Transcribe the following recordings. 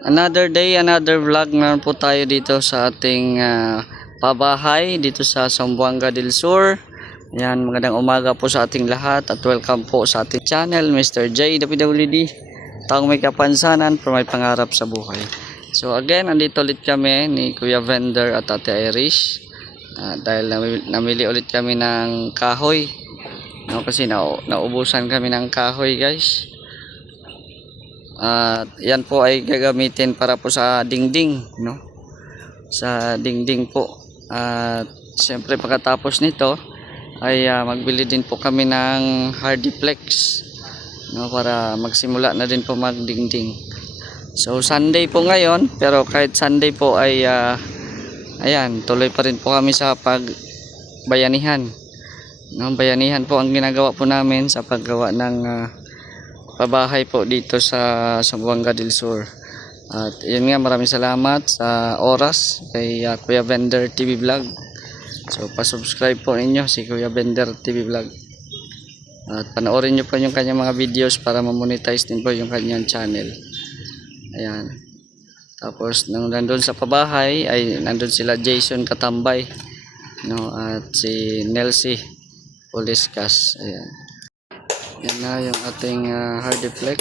Another day, another vlog na po tayo dito sa ating pabahay dito sa Zamboanga del Sur. Ayan, magandang umaga po sa ating lahat at welcome po sa ating channel, Mr. J WWD, taong may kapansanan pero may pangarap sa buhay. So again, andito ulit kami ni Kuya Vender at Ate Irish dahil namili ulit kami ng kahoy, no, kasi naubusan kami ng kahoy, guys. At yan po ay gagamitin para po sa dingding, no? Sa dingding po. At siyempre pagkatapos nito ay magbili din po kami ng hardiplex, no, para magsimula na din po magdingding. So Sunday po ngayon, pero kahit Sunday po ay ayan, tuloy pa rin po kami sa pagbayanihan, no? Bayanihan po ang ginagawa po namin sa paggawa ng pabahay po dito sa Zamboanga del Sur. At yun nga, maraming salamat sa oras kay Kuya Vender TV Vlog. So pa-subscribe po ninyo si Kuya Vender TV Vlog. At panoorin nyo po yung kanyang mga videos para ma-monetize din po yung kanyang channel. Ayan. Tapos nandun sa pabahay ay nandun sila Jason Katambay, no, at si Nelsie Poliscas. Ayan. Yan na yung ating hardiplex.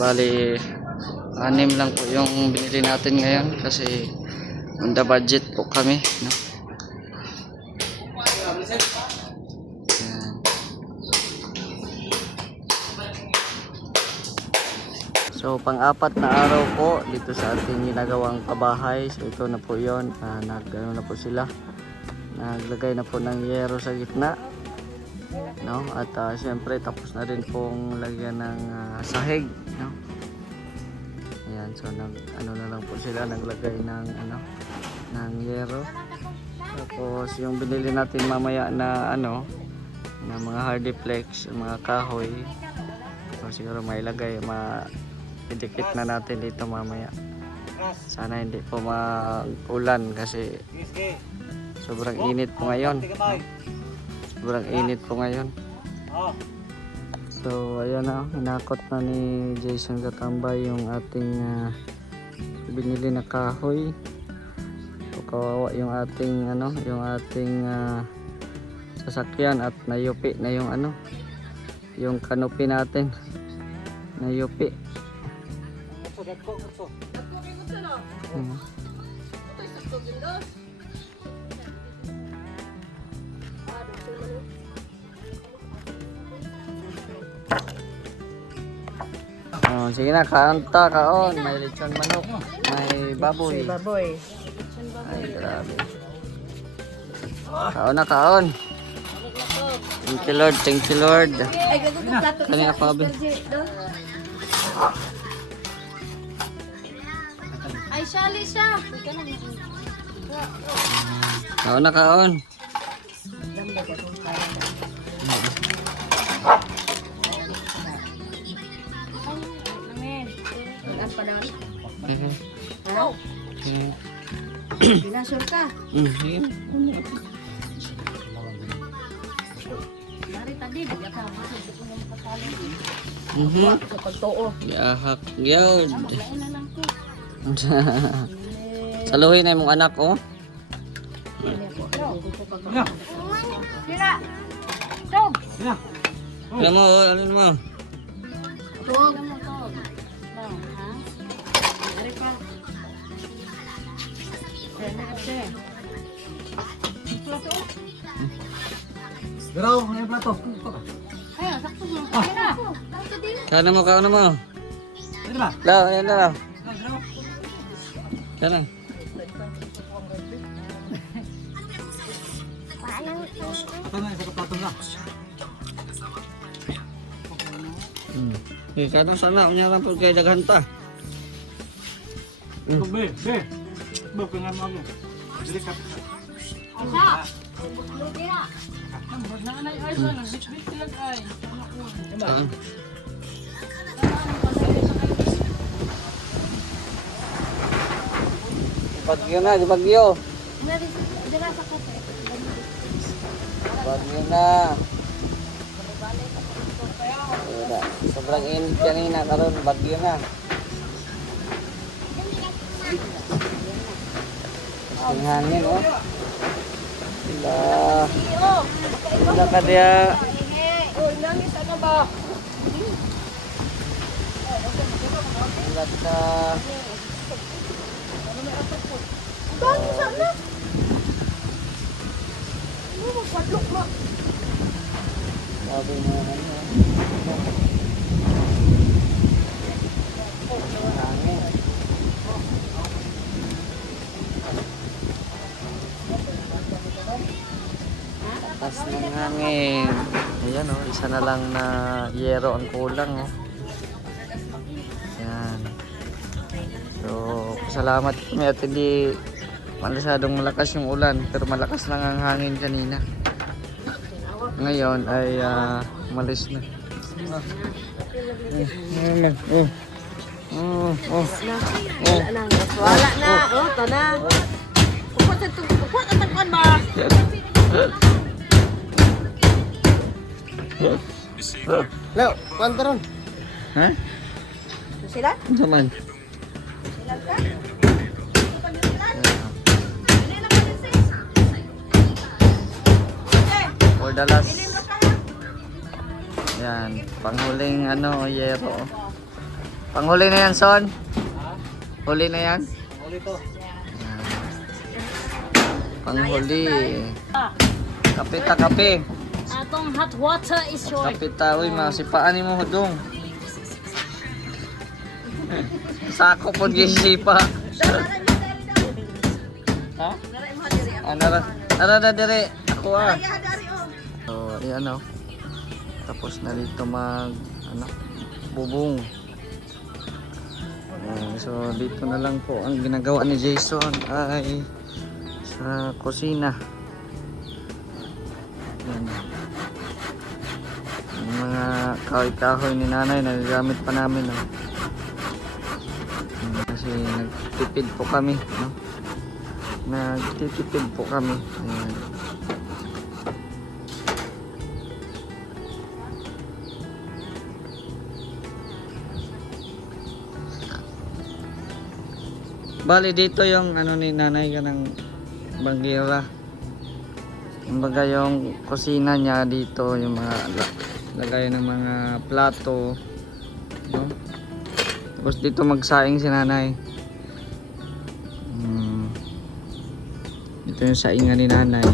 Bali 6 lang po yung binili natin ngayon kasi on the budget po kami, no? Yan. So pang-apat na araw po dito sa ating ginagawang pabahay. So ito na po yun, ano na po sila, naglagay na po ng yero sa gitna, no? At syempre tapos na rin pong lagyan ng sahig, no? Ayan, so ano na lang po sila, naglagay ng ng yero. Tapos yung binili natin mamaya na na mga hardiplex, mga kahoy, so siguro mailagay, idikit na natin dito mamaya. Sana hindi po mag-ulan kasi sobrang init po ngayon, no? Sobrang init po ngayon. So ayan na, hinakot na ni Jason Katambay yung ating binili na kahoy. So kawawa yung ating yung ating sasakyan at nayupi na yung yung canopy natin. Nayupi. Oh, sige na, kaanta kaon, may lechon manok, may baboy. Ay, grabe. Kaon na kaon. Thank you Lord, thank you Lord. Kani ako abi. Ay, sali siya. Kaon na kaon. Binasur ka. Mari tadi bigyan ka pagtuo. Yahak gyud. Saluhin na imong anak, oh. Sila. Tog. Ano mo, ano mo? Tog. Garaw, may plato. Ayo, sakto mo. Kaya. Kana mo, kaon mo. Ano ba? Lao, yan na. Garaw. Kana. Tama sa plato na. Kana sana unya ra pud kay daghan ta. Be. Bo ka nga mo. Dili ka. Asa? Lugi na. Bagyo na, di bagyo. Dira sa kape. Bagyo na. Sobrang init kanina karon, bagyo na. Ang hangin, oh. Wala ka diya. Wala ka. Sabi mo naman, hangin. Taas ng hangin. Ayan, oh, isa na lang na yero ang kulang, oh. Ayan. So, salamat kami at hindi masyadong malakas yung ulan, pero malakas lang ang hangin kanina. Ngayon ay umalis na. Wala na. Oh, tana. Pupot ang tagpan ba? Leo, kwanta ron. Ha? Sila? Saman. Sila ka? For the last. Yan, panghuling ano, yero. Panghuli na yan, Son. Huli na yan. Huli to. Yan. Panghuli. Kapita, kape. Atong hot water is short. Kapita, uy, masipaan mo hudong. Sako po gisipa. Ha? Ano na dire? Ako ah. So, ayan o. Tapos na dito bubong. So, dito na lang po ang ginagawa ni Jason ay sa kusina. Ayan. Yung mga kahoy-kahoy ni nanay nagagamit pa namin. Oh. Kasi nagtipid po kami. No? Nagtitipid po kami. Ayan. Bali dito yung ano ni nanay ka ng bangira. Kumbaga yung kusina niya dito, yung mga lagay ng mga plato, no? Tapos dito magsaing si nanay. Ito yung saingan ni nanay.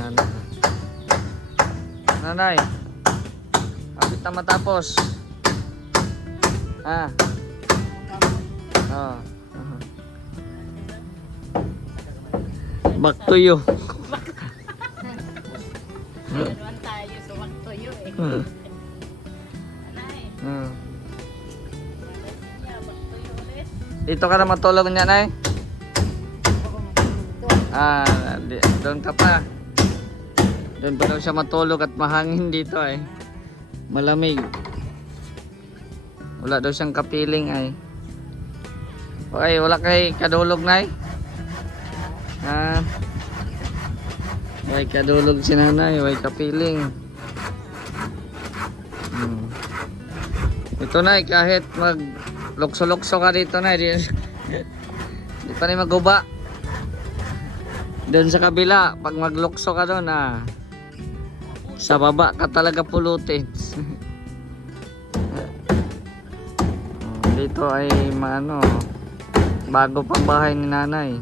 Nanay. Nanay. Kapit na matapos. Ah. Oh. Back to you. Meron tayo sa magtuyo eh. Dito ka na matulog niya, Nay? Doon ka pa. Doon pa daw siya matulog at mahangin dito ay. Malamig. Wala daw siyang kapiling ay. Okay, wala kay kadulog, Nay? Way kadulog si nanay, way kapiling. Ito, Nay, kahit mag lukso-lukso ka dito, Nay, di pa rin maguba. Doon sa kabila, pag maglukso ka doon, sa baba ka talaga pulutin. Dito ay bago pang bahay ni nanay.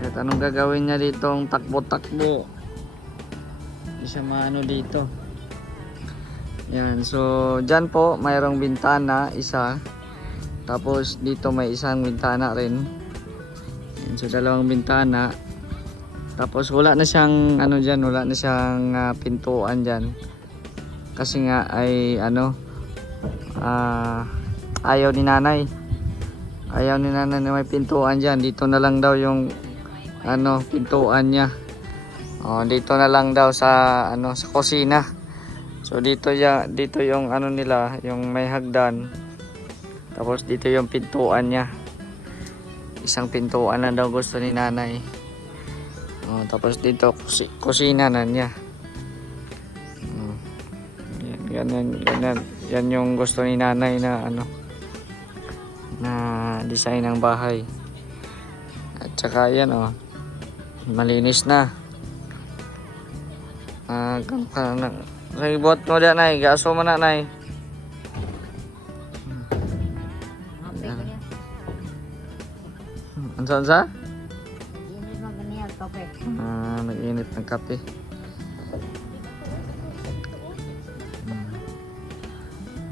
At anong gagawin niya dito ang takbo-takbo? Hindi siya maano dito. Yan, so dyan po mayroong bintana, isa. Tapos dito may isang bintana rin. Yan, so dalawang bintana. Tapos wala na siyang dyan, wala na siyang pintuan dyan. Kasi nga ay ayaw ni nanay. Ayaw ni nanay na may pintuan dyan. Dito na lang daw yung pintuan niya. Dito na lang daw sa sa kusina. So dito yung nila, yung may hagdan. Tapos dito yung pintuan niya. Isang pintuan na daw gusto ni nanay. Tapos dito kusina na niya. Yan yung gusto ni nanay na na design ng bahay. At saka yan oh, malinis na. Ibot mo dyan nay, gaso mo na nay. Ansan sa? Nag-init ng kape.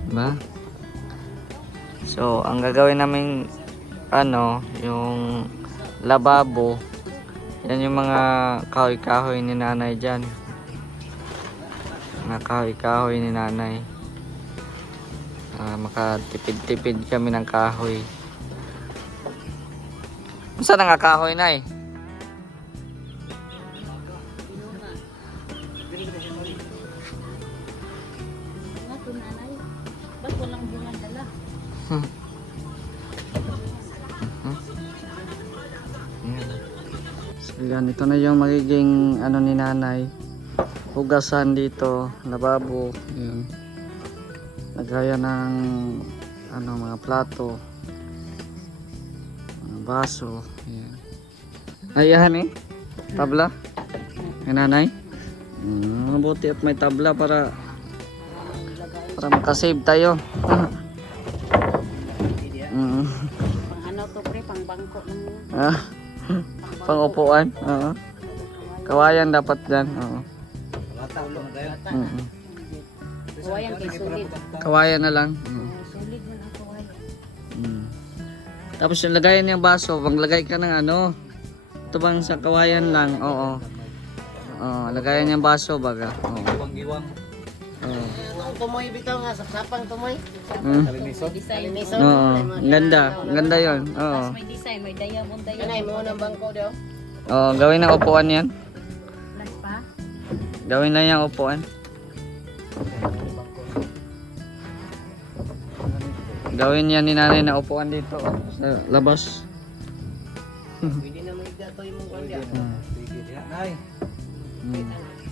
Diba? So, ang gagawin namin ano, yung lababo, yan yung mga kahoy-kahoy ni nanay dyan. Mga kahoy-kahoy ni nanay. Makatipid-tipid kami ng kahoy. Saan nga kahoy nay? Ba't walang dinadala? So yan, ito na yung magiging ano ni nanay. Hugasan dito, lababo, yun. Lagaya ng ano, mga plato, mga baso, yan. Ayan eh, tabla. May nanay. Mabuti at may tabla para makasave tayo. Pang ano to pre, pang bangko ng Pang-upuan. Oo. Kawayan dapat dyan. Oo. kawayan kay sulit. Kawayan na lang. Sulit man ang kawayan. Tapos yung lagayan niyang baso, maglagay ka ng ano. Ito bang sa kawayan lang? Oo. Lagayan niyang baso baga. Oo. Giwang-giwang. Oo. Tumoy bitaw nga, sapsapang tumoy. Design. Oo. Ganda. Ganda yun. Oo. May design, may diamond Kanay mo ng bangko daw. Oo. Gawin ng upuan yan. Plus pa. Gawin na yung upuan. Gawin yan ni nanay na upuan dito. Sa labas. Pwede na mo igdatoy mo kanya. Nay.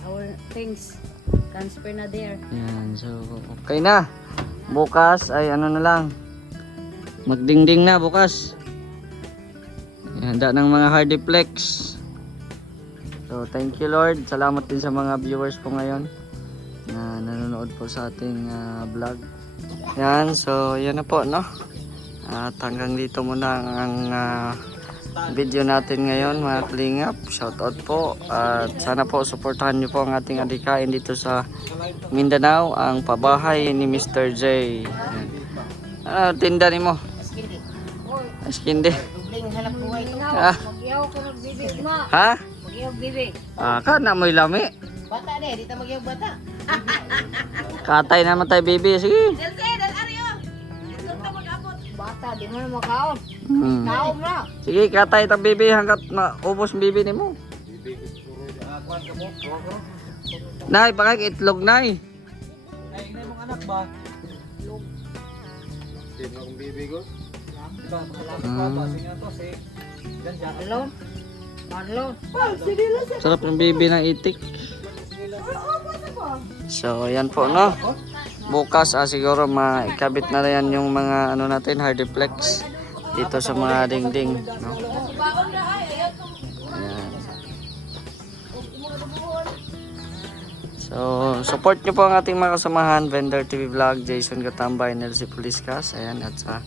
Our things transfer na there. Yan, so okay na. Bukas ay ano na lang. Magdingding na bukas. Handa ng mga hardiplex. So thank you Lord. Salamat din sa mga viewers po ngayon na nanonood po sa ating vlog. Yan, so yan na po no. At hanggang dito muna ang video natin ngayon mga kalingap. Shoutout po at sana po suportahan nyo po ang ating adikain dito sa Mindanao, ang pabahay ni Mr. J. Tinda ni mo? Askindi. Dubling halap buhay to. Magyaw ko magbibi ma. Ha? Magyaw bibi. Kana mo'y lami. Bata de, di ta magyag bata. Katay naman tayo baby. Sige. Bata, di mo na makaon. Kaon na. Sige, katay tayo baby hanggat maubos ang baby ni mo. Nay, baka itlog nay. Nay, inay mong anak ba? Sino akong bibi ko? Diba, makalapit pa ba? Sige to, si Ganja. Marlon. Marlon. Sarap ng baby ng itik. So, ayan po no. Bukas siguro maikabit na yan yung mga ano natin, hardiplex dito sa mga dingding, no? Ayan. So, support nyo po ang ating mga kasamahan, Vendor TV Vlog, Jason Gatambay, Nelsie Puliscas, ayan, at sa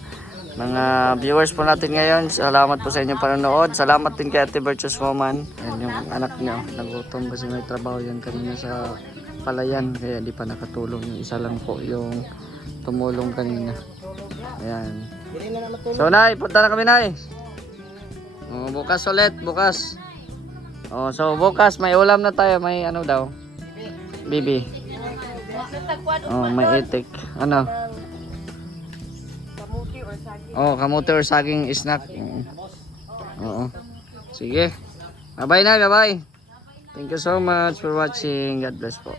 mga viewers po natin ngayon, salamat po sa inyong panonood. Salamat din kay Ate Virtuous Woman. Ayan yung anak niya, nagutom kasi may trabaho yan kanina sa palayan, kaya di pa nakatulong. Yung isa lang po yung tumulong kanina. Ayan. So nay, punta na kami nay. Bukas ulit, bukas. So bukas may ulam na tayo, may ano daw? Bibi. May itik. Ano? Kamuti or saging snack. Oo. Sige. Bye-bye na, bye-bye. Thank you so much for watching. God bless po.